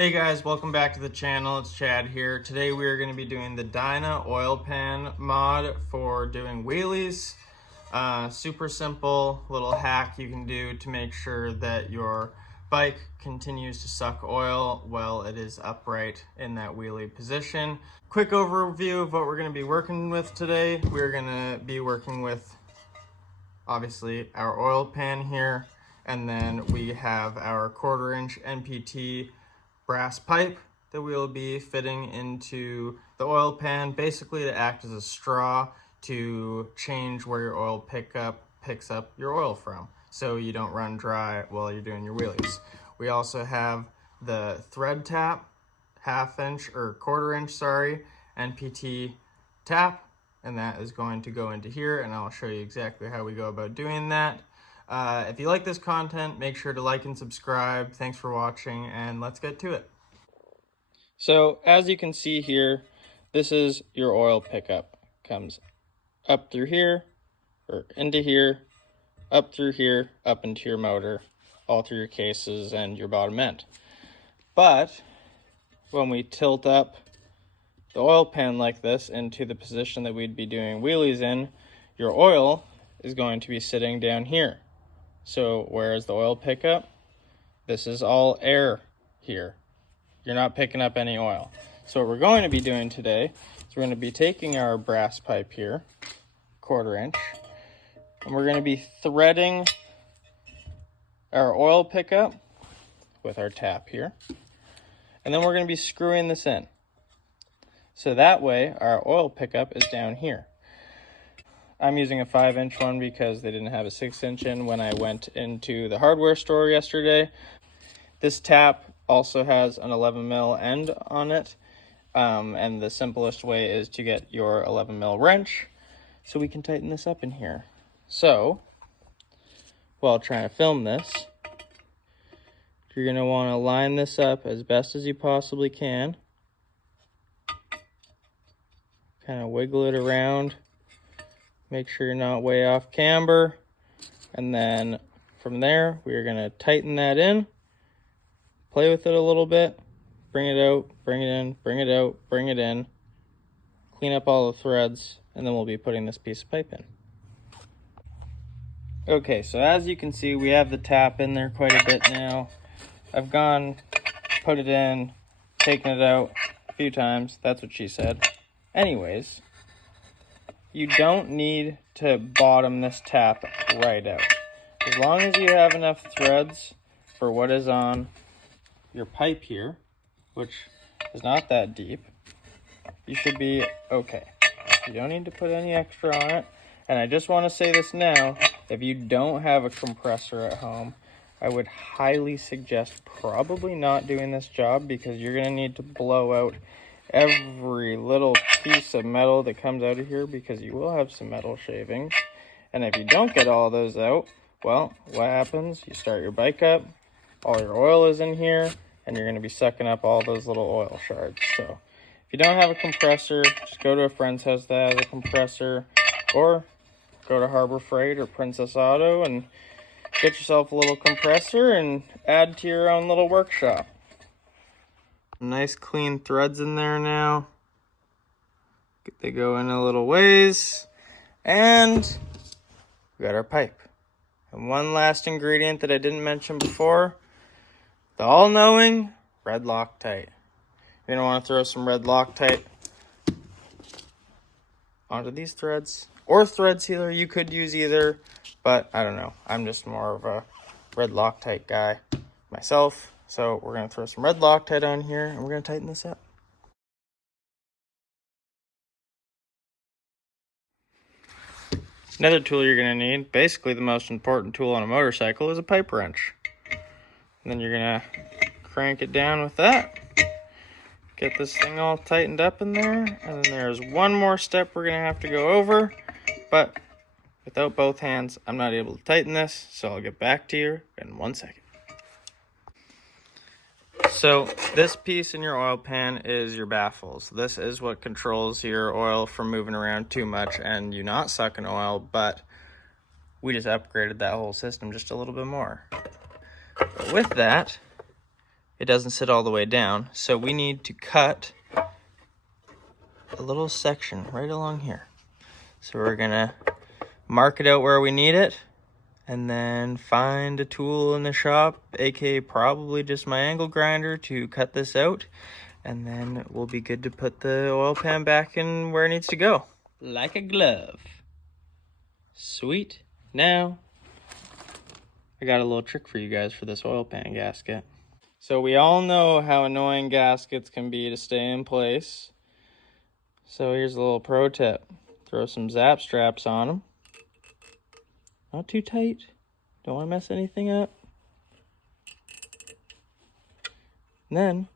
Hey guys, welcome back to the channel. It's Chad here. Today we are going to be doing the DYNA oil pan mod for doing wheelies. Super simple little hack you can do to make sure that your bike continues to suck oil while it is upright in that wheelie position. Quick overview of what we're going to be working with today. We're going to be working with obviously our oil pan here, and then we have our 1/4 inch NPT brass pipe that we will be fitting into the oil pan, basically to act as a straw to change where your oil picks up your oil from, so you don't run dry while you're doing your wheelies. We also have the thread tap, 1/2 inch or 1/4 inch, sorry, NPT tap, and that is going to go into here, and I'll show you exactly how we go about doing that. If you like this content, make sure to like and subscribe. Thanks for watching, and let's get to it. So as you can see here, this is your oil pickup. Comes up through here, or into here, up through here, up into your motor, all through your cases and your bottom end. But when we tilt up the oil pan like this into the position that we'd be doing wheelies in, your oil is going to be sitting down here. So where is the oil pickup? This is all air here. You're not picking up any oil. So what we're going to be doing today is we're going to be taking our brass pipe here, 1/4 inch, and we're going to be threading our oil pickup with our tap here. And then we're going to be screwing this in. So that way our oil pickup is down here. I'm using a 5-inch one because they didn't have a 6-inch in when I went into the hardware store yesterday. This tap also has an 11 mil end on it, and the simplest way is to get your 11 mil wrench so we can tighten this up in here. So while trying to film this, you're going to want to line this up as best as you possibly can. Kind of wiggle it around. Make sure you're not way off camber. And then from there, we're going to tighten that in. Play with it a little bit. Bring it out, bring it in, bring it out, bring it in. Clean up all the threads, and then we'll be putting this piece of pipe in. Okay, so as you can see, we have the tap in there quite a bit now. I've gone, put it in, taken it out a few times. That's what she said. Anyways, you don't need to bottom this tap right out. As long as you have enough threads for what is on your pipe here, which is not that deep, you should be okay. You don't need to put any extra on it. And I just want to say this now, if you don't have a compressor at home, I would highly suggest probably not doing this job, because you're going to need to blow out every little piece of metal that comes out of here, because you will have some metal shavings. And if you don't get all those out, well, what happens? You start your bike up, all your oil is in here, and you're going to be sucking up all those little oil shards. So if you don't have a compressor, just go to a friend's house that has a compressor, or go to Harbor Freight or Princess Auto and get yourself a little compressor and add to your own little workshop. Nice clean threads in there now. They go in a little ways, and we got our pipe. And one last ingredient that I didn't mention before, the all-knowing red Loctite. You're going to want to throw some red Loctite onto these threads, or thread sealer. You could use either, but I don't know. I'm just more of a red Loctite guy myself. So we're going to throw some red Loctite on here, and we're going to tighten this up. Another tool you're going to need, basically the most important tool on a motorcycle, is a pipe wrench. And then you're going to crank it down with that. Get this thing all tightened up in there. And then there's one more step we're going to have to go over. But without both hands, I'm not able to tighten this. So I'll get back to you in 1 second. So this piece in your oil pan is your baffles. This is what controls your oil from moving around too much and you not sucking oil, but we just upgraded that whole system just a little bit more. But with that, it doesn't sit all the way down. So we need to cut a little section right along here. So we're gonna mark it out where we need it, and then find a tool in the shop, aka probably just my angle grinder, to cut this out, and then we'll be good to put the oil pan back in where it needs to go. Like a glove. Sweet. Now, I got a little trick for you guys for this oil pan gasket. So we all know how annoying gaskets can be to stay in place. So here's a little pro tip. Throw some zap straps on them. Not too tight. Don't want to mess anything up. And then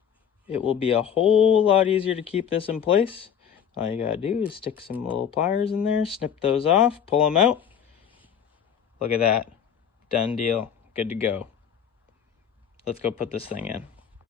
it will be a whole lot easier to keep this in place. All you gotta do is stick some little pliers in there, snip those off, pull them out. Look at that. Done deal. Good to go. Let's go put this thing in.